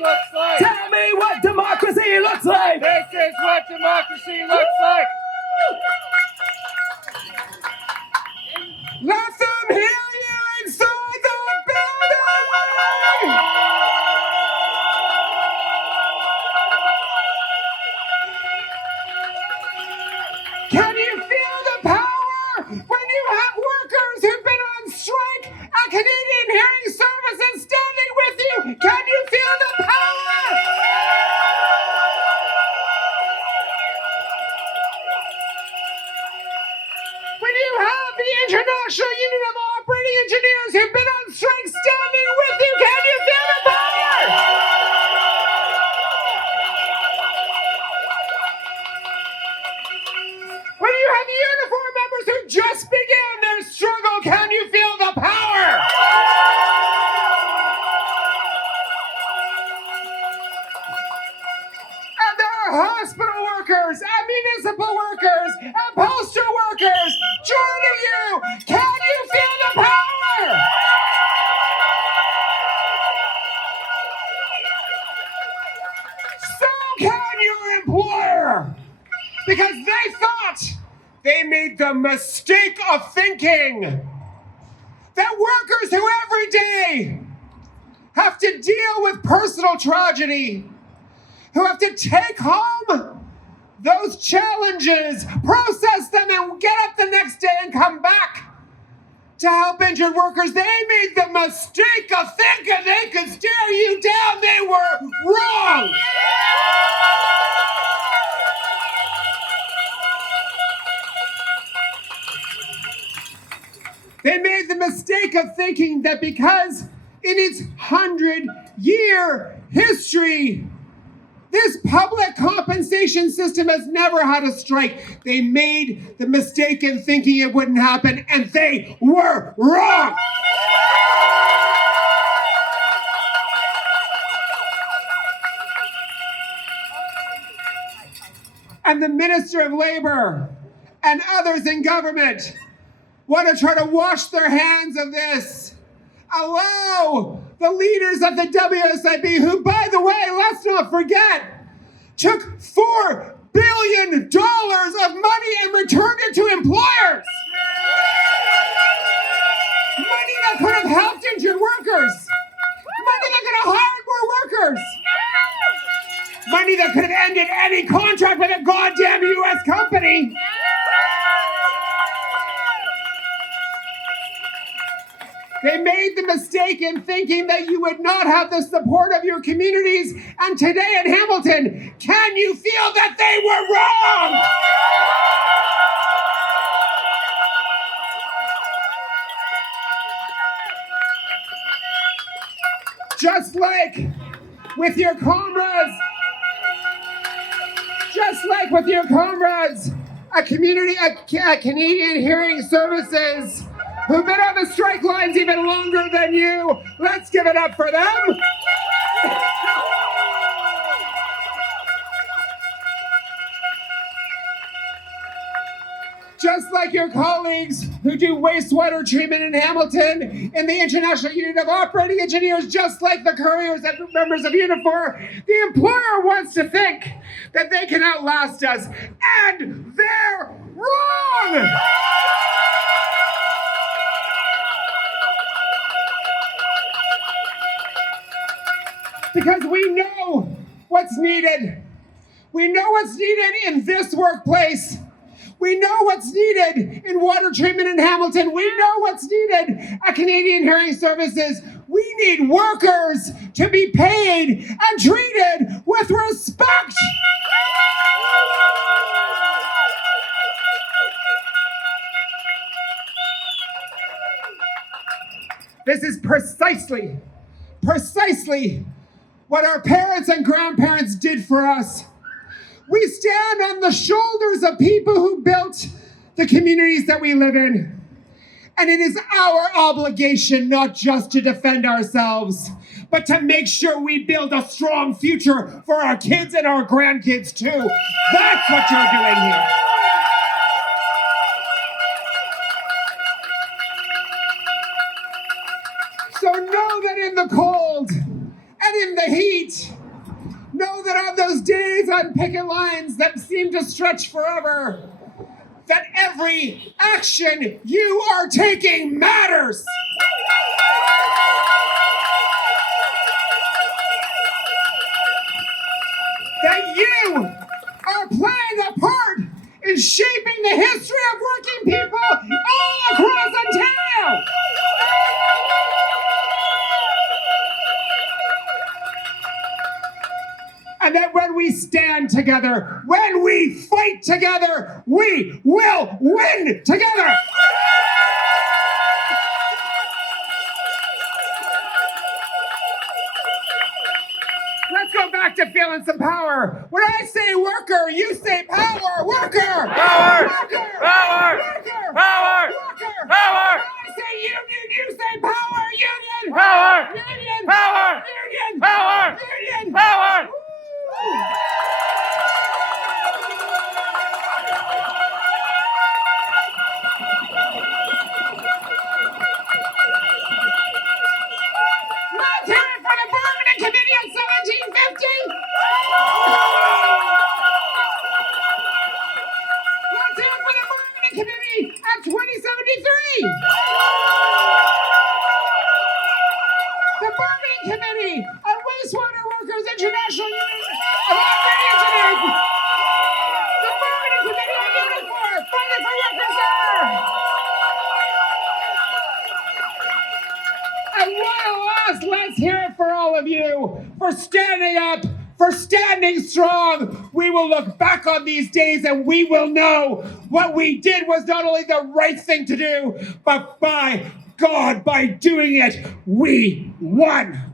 looks like. Tell me what democracy looks like. This is what democracy looks like. Let them hear you inside the building! Can you feel the power when you have workers who've been on strike at Canadian Hearing Services standing with you? Can you feel the power? When you have the International Union of Operating Engineers who've been on strike standing with you, can you feel the power? When you have the uniform members who just began their struggle, can you feel the power? And there are hospital workers, and municipal workers, and postal workers joining you. Can you feel the power? So can your employer. Because they thought they made the mistake of thinking that workers who every day have to deal with personal tragedy, who have to take home those challenges, process them, and get up the next day and come back to help injured workers, they made the mistake of thinking they could stare you down. They were wrong. They made the mistake of thinking that because in its 100-year history, this public compensation system has never had a strike. They made the mistake in thinking it wouldn't happen, and they were wrong. And the Minister of Labor and others in government want to try to wash their hands of this. Allow the leaders of the WSIB, who, by the way, let's not forget, took $4 billion of money and returned it to employers. Money that could have helped injured workers. Money that could have hired more workers. Money that could have ended any contract with a goddamn U.S. company. They made the mistake in thinking that you would not have the support of your communities. And today in Hamilton, can you feel that they were wrong? Just like with your comrades, a Canadian Hearing Services, who've been on the strike lines even longer than you. Let's give it up for them. Just like your colleagues who do wastewater treatment in Hamilton, in the International Union of Operating Engineers, just like the couriers and members of Unifor, the employer wants to think that they can outlast us, and they're wrong! Because we know what's needed. We know what's needed in this workplace. We know what's needed in water treatment in Hamilton. We know what's needed at Canadian Hearing Services. We need workers to be paid and treated with respect. This is precisely what our parents and grandparents did for us. We stand on the shoulders of people who built the communities that we live in. And it is our obligation not just to defend ourselves, but to make sure we build a strong future for our kids and our grandkids too. That's what you're doing here. So know that in the cold and in the heat, know that on those days on picket lines that seem to stretch forever, that every action you are taking matters. That you are playing a part in shaping the history of working people all across Ontario. And that when we stand together, when we fight together, we will win together. Let's go back to feeling some power. When I say worker, you say power. Worker! Power! Worker! Power! Worker! Power! Worker! Power! When I say union, you say power. Union! Power! Union! Power! Union! Power! Union! Power! Let's hear it for the Permanent Committee of 1750! Let's hear it for the Permanent Committee of 2073! The Permanent Committee of Wastewater Workers International Union of Operating Engineers! The Permanent Committee of Unifor, fighting for workers there! And last, let's hear it for all of you, for standing up, for standing strong. We will look back on these days and we will know what we did was not only the right thing to do, but by God, by doing it, we won.